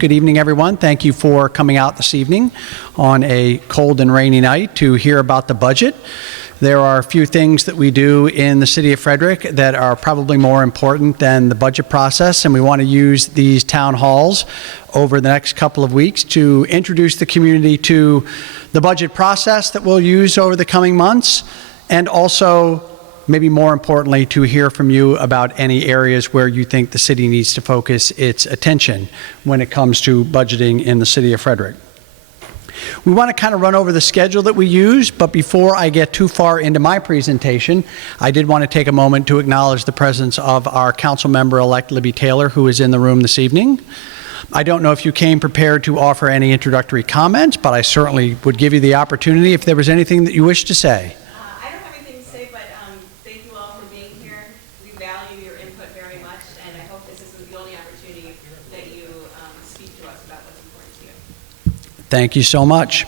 Good evening, everyone. Thank you for coming out this evening on a cold and rainy night to hear about the budget. There are a few things that we do in the city of Frederick that are probably more important than the budget process, and we want to use these town halls over the next couple of weeks to introduce the community to the budget process that we'll use over the coming months, and also, maybe more importantly, to hear from you about any areas where you think the city needs to focus its attention when it comes to budgeting in the city of Frederick. We want to kind of run over the schedule that we use, but before I get too far into my presentation, I did want to take a moment to acknowledge the presence of our council member-elect Libby Taylor, who is in the room this evening. I don't know if you came prepared to offer any introductory comments, but I certainly would give you the opportunity if there was anything that you wish to say. I don't have anything to say, but thank you all for being here. We value your input very much, and I hope this isn't the only opportunity that you speak to us about what's important to you. Thank you so much.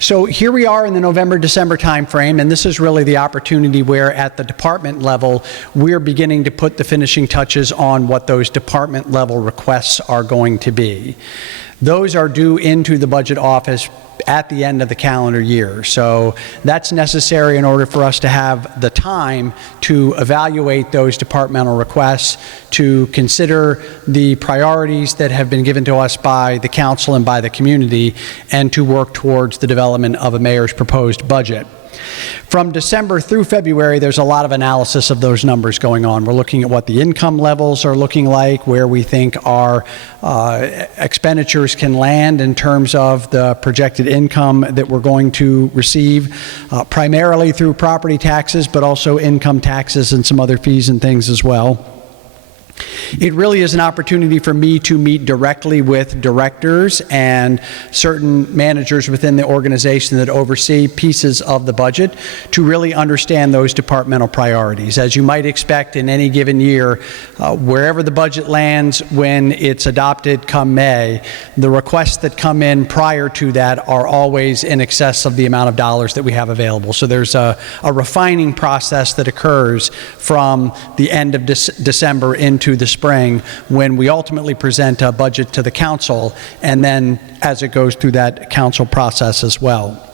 So here we are in the November-December timeframe, and this is really the opportunity where at the department level, we're beginning to put the finishing touches on what those department level requests are going to be. Those are due into the budget office at the end of the calendar year. So that's necessary in order for us to have the time to evaluate those departmental requests, to consider the priorities that have been given to us by the council and by the community, and to work towards the development of a mayor's proposed budget. From December through February, there's a lot of analysis of those numbers going on. We're looking at what the income levels are looking like, where we think our expenditures can land in terms of the projected income that we're going to receive, primarily through property taxes, but also income taxes and some other fees and things as well. It really is an opportunity for me to meet directly with directors and certain managers within the organization that oversee pieces of the budget to really understand those departmental priorities. As you might expect in any given year, wherever the budget lands when it's adopted come May, the requests that come in prior to that are always in excess of the amount of dollars that we have available. So there's a refining process that occurs from the end of December into the spring when we ultimately present a budget to the council, and then as it goes through that council process as well.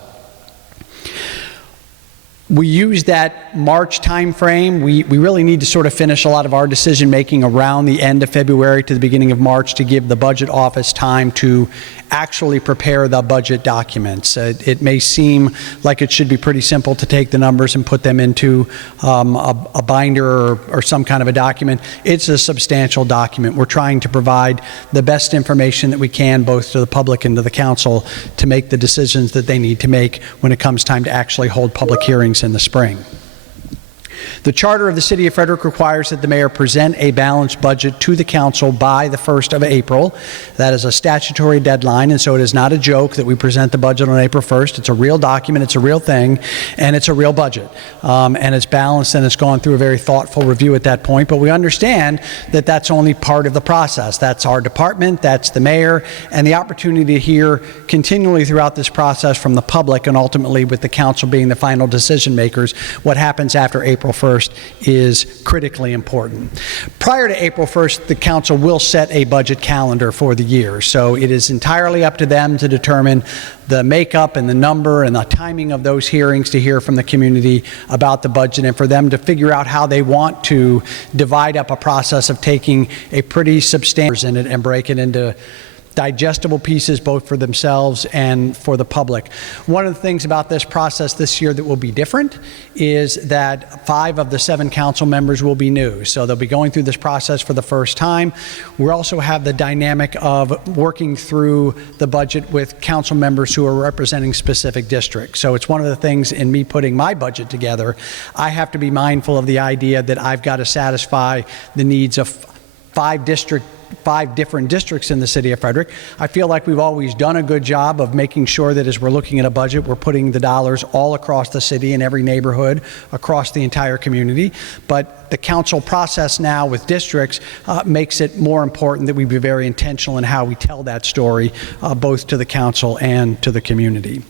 We use that March timeframe. We really need to sort of finish a lot of our decision making around the end of February to the beginning of March to give the budget office time to actually prepare the budget documents. It may seem like it should be pretty simple to take the numbers and put them into a binder or some kind of a document. It's a substantial document. We're trying to provide the best information that we can both to the public and to the council to make the decisions that they need to make when it comes time to actually hold public hearings in the spring. The charter of the city of Frederick requires that the mayor present a balanced budget to the council by the 1st of April. That is a statutory deadline, and so it is not a joke that we present the budget on April 1st. It's a real document, it's a real thing, and it's a real budget. And it's balanced and it's gone through a very thoughtful review at that point, but we understand that that's only part of the process. That's our department, that's the mayor, and the opportunity to hear continually throughout this process from the public and ultimately with the council being the final decision makers, what happens after April 1st is critically important. Prior to April 1st, the council will set a budget calendar for the year. So it is entirely up to them to determine the makeup and the number and the timing of those hearings to hear from the community about the budget, and for them to figure out how they want to divide up a process of taking a pretty substantial in it and break it into digestible pieces both for themselves and for the public. One of the things about this process this year that will be different is that 5 of the 7 council members will be new. So they'll be going through this process for the first time. We also have the dynamic of working through the budget with council members who are representing specific districts. So it's one of the things in me putting my budget together, I have to be mindful of the idea that I've got to satisfy the needs of 5 different districts in the city of Frederick. I feel like we've always done a good job of making sure that as we're looking at a budget, we're putting the dollars all across the city in every neighborhood, across the entire community. But the council process now with districts makes it more important that we be very intentional in how we tell that story, both to the council and to the community.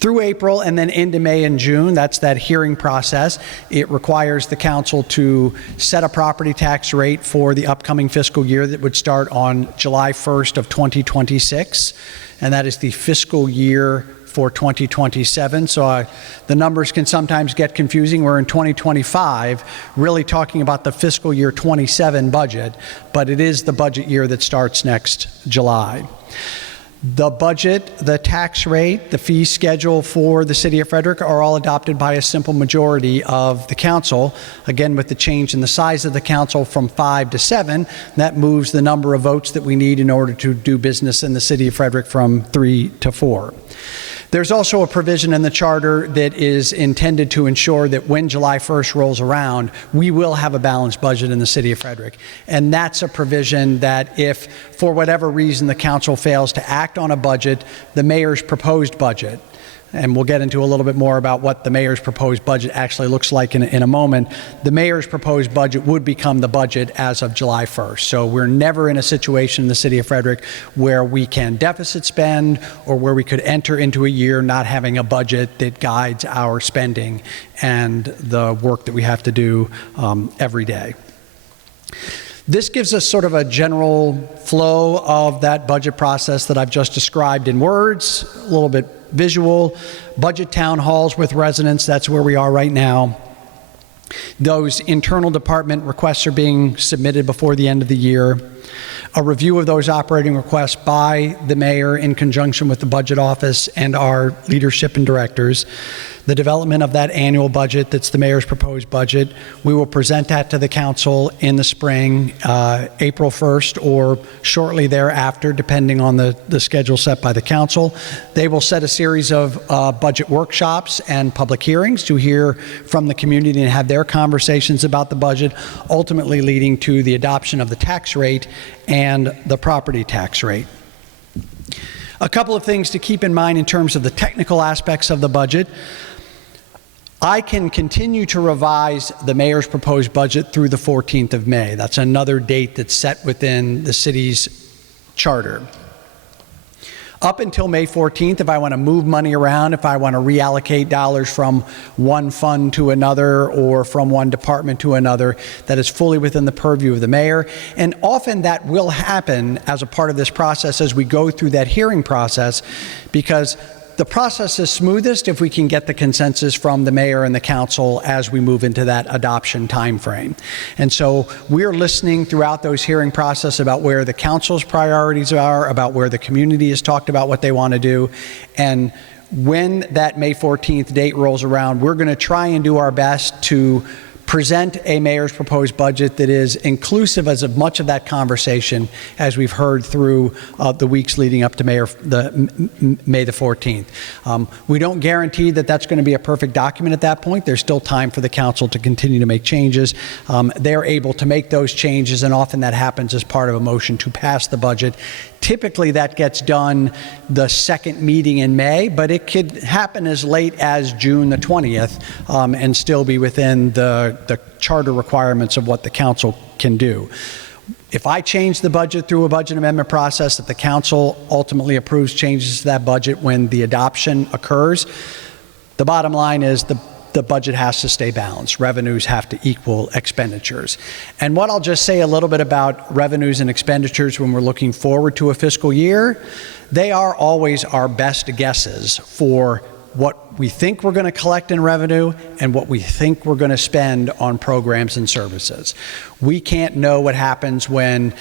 Through April and then into May and June, that's that hearing process. It requires the council to set a property tax rate for the upcoming fiscal year that would start on July 1st of 2026, and that is the fiscal year for 2027. So the numbers can sometimes get confusing. We're in 2025, really talking about the fiscal year 27 budget, but it is the budget year that starts next July. The budget, the tax rate, the fee schedule for the City of Frederick are all adopted by a simple majority of the council. Again, with the change in the size of the council from 5 to 7, that moves the number of votes that we need in order to do business in the City of Frederick from 3 to 4. There's also a provision in the charter that is intended to ensure that when July 1st rolls around, we will have a balanced budget in the City of Frederick. And that's a provision that if, for whatever reason, the council fails to act on a budget, the mayor's proposed budget, and we'll get into a little bit more about what the mayor's proposed budget actually looks like in a moment, the mayor's proposed budget would become the budget as of July 1st. So we're never in a situation in the City of Frederick where we can deficit spend or where we could enter into a year not having a budget that guides our spending and the work that we have to do every day. This gives us sort of a general flow of that budget process that I've just described in words, a little bit visual. Budget town halls with residents, that's where we are right now. Those internal department requests are being submitted before the end of the year. A review of those operating requests by the mayor in conjunction with the budget office and our leadership and directors. The development of that annual budget that's the mayor's proposed budget. We will present that to the council in the spring, April 1st or shortly thereafter, depending on the schedule set by the council. They will set a series of budget workshops and public hearings to hear from the community and have their conversations about the budget, ultimately leading to the adoption of the tax rate and the property tax rate. A couple of things to keep in mind in terms of the technical aspects of the budget. I can continue to revise the mayor's proposed budget through the 14th of May. That's another date that's set within the city's charter. Up until May 14th, if I want to move money around, if I want to reallocate dollars from one fund to another or from one department to another, that is fully within the purview of the mayor. And often that will happen as a part of this process as we go through that hearing process, because the process is smoothest if we can get the consensus from the mayor and the council as we move into that adoption timeframe. And so we're listening throughout those hearing process about where the council's priorities are, about where the community has talked about what they want to do. And when that May 14th date rolls around, we're going to try and do our best to present a mayor's proposed budget that is inclusive as of much of that conversation as we've heard through the weeks leading up to May the 14th. We don't guarantee that that's going to be a perfect document at that point. There's still time for the council to continue to make changes. They're able to make those changes, and often that happens as part of a motion to pass the budget. Typically that gets done the second meeting in May, but it could happen as late as June the 20th and still be within the charter requirements of what the council can do. If I change the budget through a budget amendment process, that the council ultimately approves changes to that budget when the adoption occurs, the bottom line is the budget has to stay balanced. Revenues have to equal expenditures. And what I'll just say a little bit about revenues and expenditures when we're looking forward to a fiscal year, they are always our best guesses for what we think we're going to collect in revenue and what we think we're going to spend on programs and services. We can't know what happens when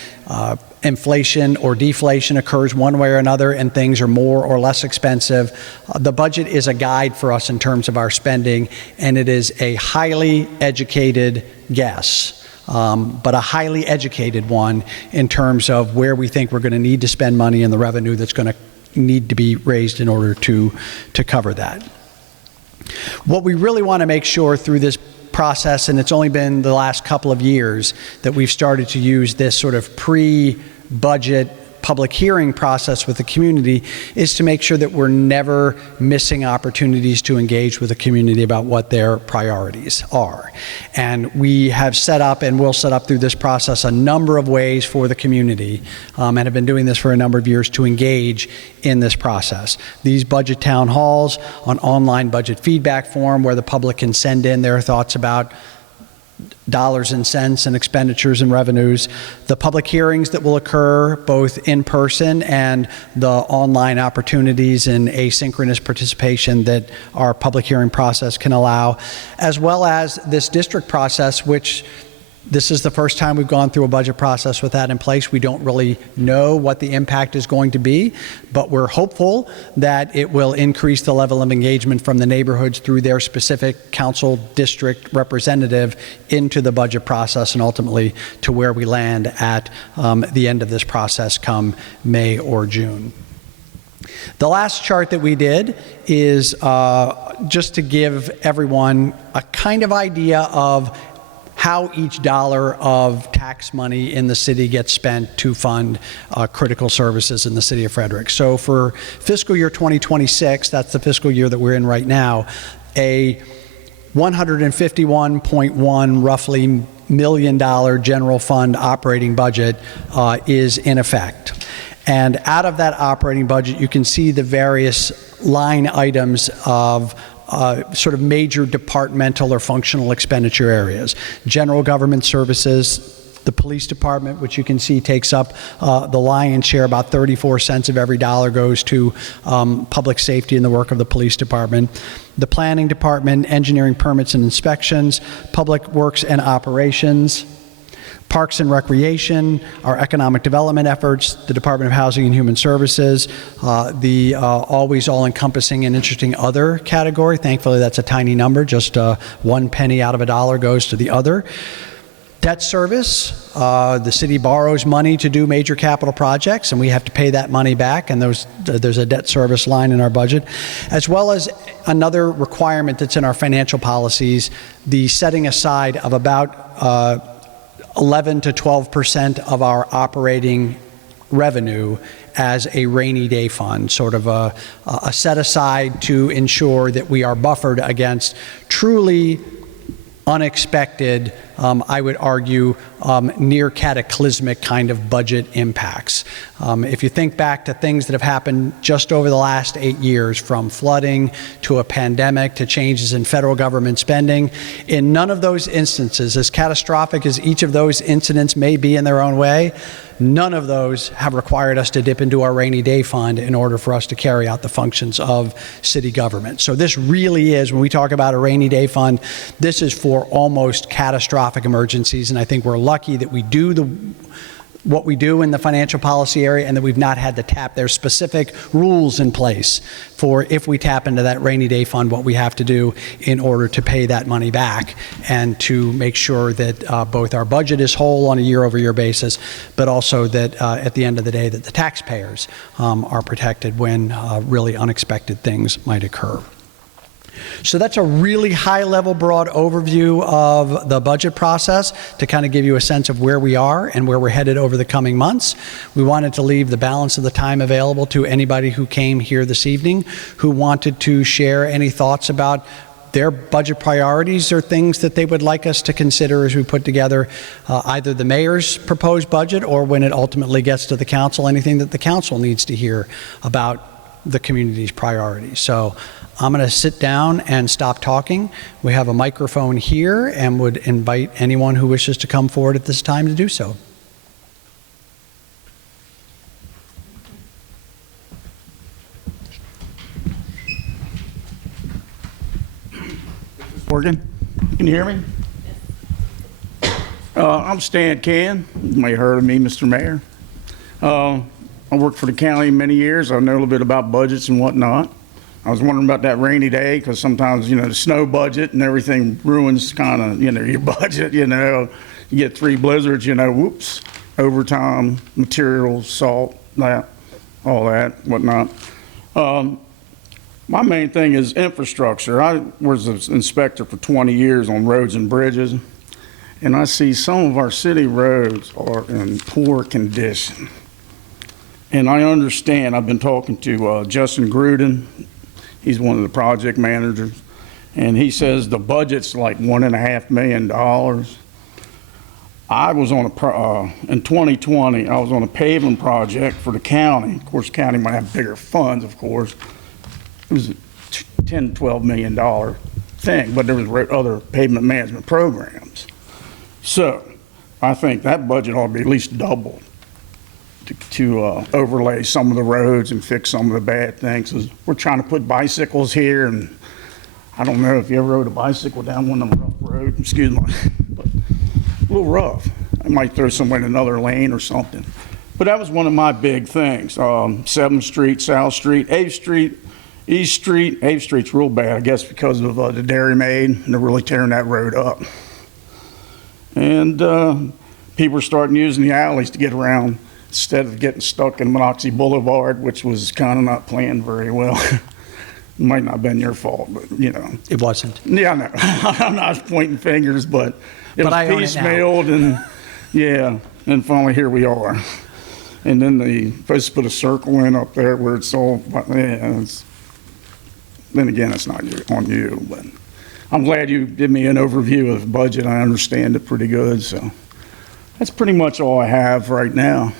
inflation or deflation occurs one way or another and things are more or less expensive. The budget is a guide for us in terms of our spending, and it is a highly educated guess, but a highly educated one in terms of where we think we're going to need to spend money and the revenue that's going to need to be raised in order to cover that. What we really want to make sure through this process, and it's only been the last couple of years that we've started to use this sort of pre-budget public hearing process with the community is to make sure that we're never missing opportunities to engage with the community about what their priorities are. And we have set up and will set up through this process a number of ways for the community, and have been doing this for a number of years, to engage in this process. These budget town halls, an online budget feedback form where the public can send in their thoughts about dollars and cents and expenditures and revenues, the public hearings that will occur both in person and the online opportunities and asynchronous participation that our public hearing process can allow, as well as this district process, which this is the first time we've gone through a budget process with that in place. We don't really know what the impact is going to be, but we're hopeful that it will increase the level of engagement from the neighborhoods through their specific council district representative into the budget process, and ultimately to where we land at the end of this process come May or June. The last chart that we did is just to give everyone a kind of idea of how each dollar of tax money in the city gets spent to fund critical services in the city of Frederick. So for fiscal year 2026, that's the fiscal year that we're in right now, a $151.1 roughly million general fund operating budget is in effect. And out of that operating budget, you can see the various line items of sort of major departmental or functional expenditure areas. General government services, the police department, which you can see takes up the lion's share, about 34 cents of every dollar goes to public safety and the work of the police department. The planning department, engineering, permits and inspections, public works and operations, Parks and Recreation, our economic development efforts, the Department of Housing and Human Services, the always all-encompassing and interesting other category. Thankfully, that's a tiny number. Just 1 penny out of a dollar goes to the other. Debt service, the city borrows money to do major capital projects, and we have to pay that money back, and there's a debt service line in our budget, as well as another requirement that's in our financial policies, the setting aside of about 11 to 12% of our operating revenue as a rainy day fund, sort of a set aside to ensure that we are buffered against truly unexpected, I would argue, near cataclysmic kind of budget impacts. If you think back to things that have happened just over the last 8 years, from flooding to a pandemic to changes in federal government spending, in none of those instances, as catastrophic as each of those incidents may be in their own way, none of those have required us to dip into our rainy day fund in order for us to carry out the functions of city government. So this really is, when we talk about a rainy day fund, this is for almost catastrophic emergencies, and I think we're lucky that we do what we do in the financial policy area, and that we've not had to tap. There's specific rules in place for, if we tap into that rainy day fund, what we have to do in order to pay that money back, and to make sure that both our budget is whole on a year-over-year basis, but also that at the end of the day that the taxpayers are protected when really unexpected things might occur. So that's a really high-level, broad overview of the budget process to kind of give you a sense of where we are and where we're headed over the coming months. We wanted to leave the balance of the time available to anybody who came here this evening who wanted to share any thoughts about their budget priorities or things that they would like us to consider as we put together either the mayor's proposed budget, or when it ultimately gets to the council, anything that the council needs to hear about the community's priorities. So I'm going to sit down and stop talking. We have a microphone here and would invite anyone who wishes to come forward at this time to do so. Working? Can you hear me? I'm Stan Can. You may have heard of me, Mr. Mayor. I worked for the county many years. I know a little bit about budgets and whatnot. I was wondering about that rainy day, because sometimes, the snow budget and everything ruins kind of, your budget, You get 3 blizzards, whoops, overtime, materials, salt, all that, whatnot. My main thing is infrastructure. I was an inspector for 20 years on roads and bridges, and I see some of our city roads are in poor condition. And I understand, I've been talking to Justin Gruden, he's one of the project managers, and he says the budget's like $1.5 million. I was on in 2020, I was on a paving project for the county. Of course, the county might have bigger funds, of course. It was a $10, $12 million thing, but there was other pavement management programs. So I think that budget ought to be at least doubled to overlay some of the roads and fix some of the bad things. 'Cause we're trying to put bicycles here, and I don't know if you ever rode a bicycle down one of them rough roads, excuse me, but a little rough. I might throw someone in another lane or something. But that was one of my big things. 7th Street, South Street, 8th Street, East Street. 8th Street's real bad, I guess, because of the Dairy Maid, and they're really tearing that road up. And people are starting using the alleys to get around instead of getting stuck in Monocacy Boulevard, which was kind of not planned very well. It might not have been your fault, but, you know. It wasn't. Yeah, I know. I'm not pointing fingers, but it was I own it now. piecemealed, and yeah, and finally here we are. And then they supposed to put a circle in up there where it's all, yeah, then again, it's not on you, but I'm glad you did me an overview of the budget. I understand it pretty good, so that's pretty much all I have right now.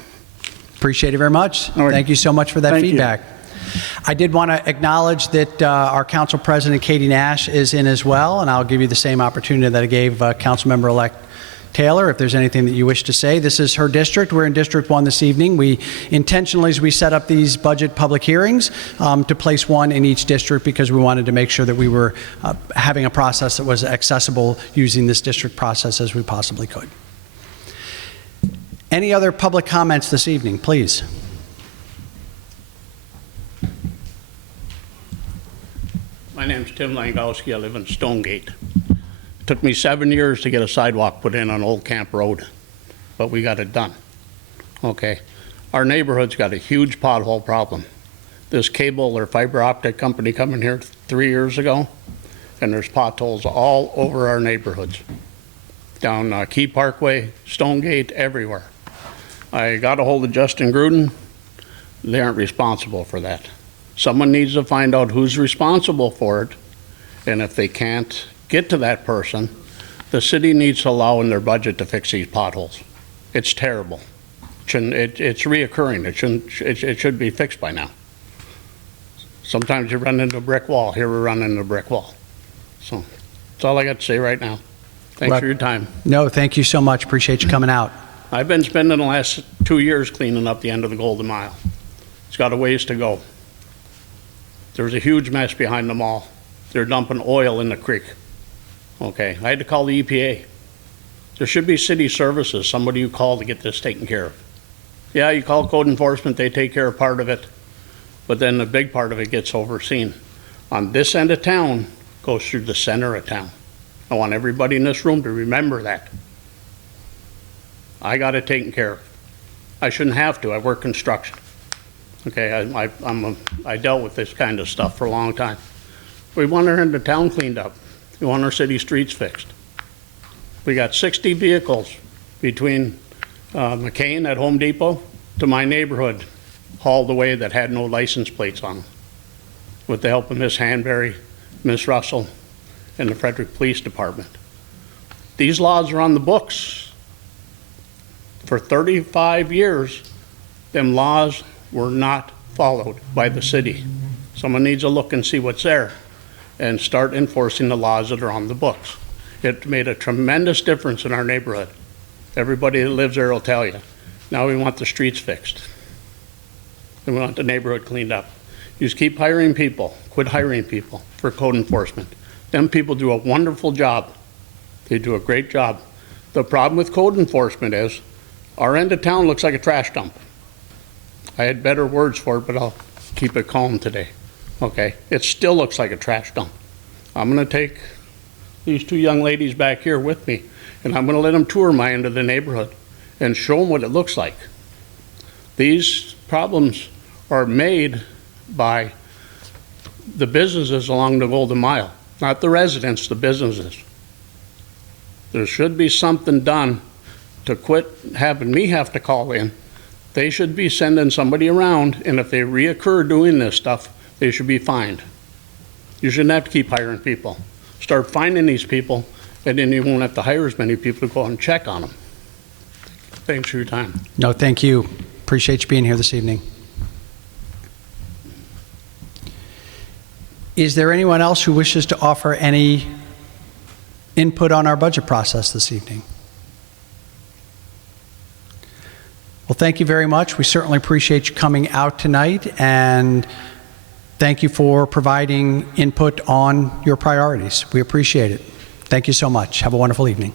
Appreciate it very much. All right. Thank you so much for that Thank you. feedback. I did want to acknowledge that our Council President, Katie Nash, is in as well, and I'll give you the same opportunity that I gave Councilmember-elect Taylor, if there's anything that you wish to say. This is her district. We're in District 1 this evening. We intentionally, as we set up these budget public hearings, to place one in each district because we wanted to make sure that we were having a process that was accessible using this district process as we possibly could. Any other public comments this evening, please? My name's Tim Langowski. I live in Stonegate. It took me 7 years to get a sidewalk put in on Old Camp Road, but we got it done. Okay. Our neighborhood's got a huge pothole problem. This cable or fiber optic company coming here 3 years ago, and there's potholes all over our neighborhoods. Down Key Parkway, Stonegate, everywhere. I got a hold of Justin Gruden. They aren't responsible for that. Someone needs to find out who's responsible for it, and if they can't get to that person, the city needs to allow in their budget to fix these potholes. It's terrible. It's reoccurring. It should be fixed by now. Sometimes you run into a brick wall. Here we're running into a brick wall. So that's all I got to say right now. Thanks for your time. No, thank you so much. Appreciate you coming out. I've been spending the last 2 years cleaning up the end of the Golden Mile. It's got a ways to go. There's a huge mess behind the mall. They're dumping oil in the creek. Okay, I had to call the EPA. There should be city services, somebody you call to get this taken care of. Yeah, you call code enforcement, they take care of part of it, but then the big part of it gets overseen. On this end of town, goes through the center of town. I want everybody in this room to remember that. I got it taken care of. I shouldn't have to, I work construction. Okay, I dealt with this kind of stuff for a long time. We want our end of town cleaned up. We want our city streets fixed. We got 60 vehicles between McCain at Home Depot to my neighborhood hauled away that had no license plates on them. With the help of Miss Hanbury, Miss Russell, and the Frederick Police Department. These laws are on the books. For 35 years, them laws were not followed by the city. Someone needs to look and see what's there and start enforcing the laws that are on the books. It made a tremendous difference in our neighborhood. Everybody that lives there will tell you. Now we want the streets fixed. And we want the neighborhood cleaned up. You just keep hiring people, quit hiring people for code enforcement. Them people do a wonderful job. They do a great job. The problem with code enforcement is our end of town looks like a trash dump. I had better words for it, but I'll keep it calm today. Okay, it still looks like a trash dump. I'm gonna take these two young ladies back here with me, and I'm gonna let them tour my end of the neighborhood and show them what it looks like. These problems are made by the businesses along the Golden Mile, not the residents, the businesses. There should be something done to quit having me have to call in They should be sending somebody around, and if they reoccur doing this stuff, they should be fined. You shouldn't have to keep hiring people. Start finding these people, and then you won't have to hire as many people to go out and check on them. Thanks for your time. No, thank you. Appreciate you being here this evening. Is there anyone else who wishes to offer any input on our budget process this evening? Well, thank you very much. We certainly appreciate you coming out tonight, and thank you for providing input on your priorities. We appreciate it. Thank you so much. Have a wonderful evening.